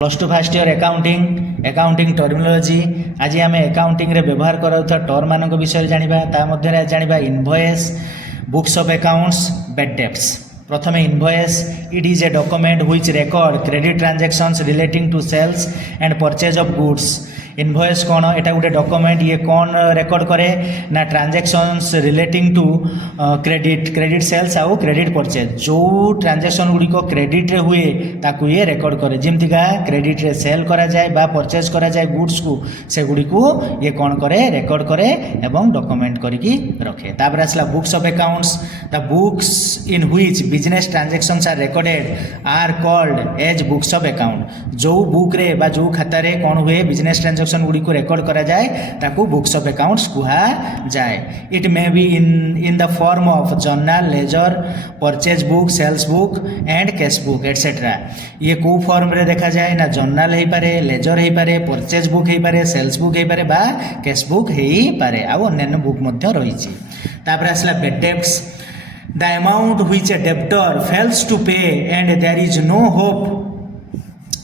Plus two fast year accounting terminology आज आम accounting रे व्यवहार करा टर्म मान विषय जाना जाना invoice books of accounts bad debts. प्रथम invoice it is a document which record credit transactions relating to sales and purchase of goods. Invoice कौन एटा गोटे डॉक्यूमेंट ये कौन रेकॉर्ड करे ना transactions relating to credit sales आउ क्रेडिट परचेज जो ट्रांजैक्शन गुड़िक क्रेडिट रे हुए ताकू ये रेकॉर्ड करे जमतीका क्रेडिट रे सेल करा जाए बा परचेज करा जाए गुड्स को से गुड़ी को ये कौन करे रेकॉर्ड करे एवं डॉक्यूमेंट करके रखे। तापर आसला books of accounts the books in which business transactions are recorded are called as books of account. जो बुक रे बा जो खाता रे कौन हुए बिजनेस ट्रांजैक्शन गुड़ी को रेकॉर्ड करा जाए ताकू बुक्स ऑफ अकाउंट्स कुहा जाए। It may be in the form of journal ledger purchase book sales book and cash book etcetera. ये को फॉर्म रे देखा जाए ना जर्नल हो पारे लेजर हो पारे परचेज बुक हो पारे सेल्स बुक हो पारे बा कैश बुक हो पारे आउ अन्य बुक मध्य रही। तापर आसला bad debts the amount which a debtor fails to pay and there is no hope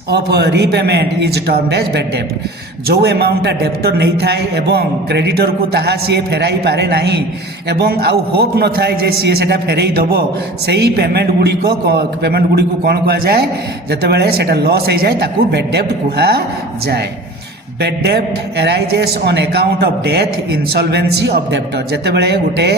of repayment is termed as bad डेब्ट। जो अमाउंटा डेब्टर नहीं थाए एवं क्रेडिटर को ताहा सी फेराई पारे नहीं एवं आउ होप न थाए जे सी सेटा फेरई दबो सही पेमेंट गुड़ी को कौन कहा जाए जितेबाला सेटा लॉस हो जाए ताकू बैड डेब्ट कहा जाए। बैड डेब्ट arises on account of death insolvency of debtor. जितेबाला गोटे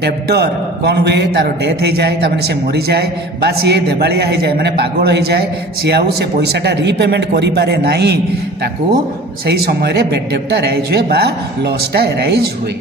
डेब्टर कौन हुए तार डेथ हो जाए तार से मरी जाए बा सी देवालिया हो जाए माने पागल हो जाए सी आउ से पैसाटा रिपेमेंट करि पारे नहीं ताकू सही समय रे बैड डेब्टा एराइज हुए बा लॉसटा एराइज हुए।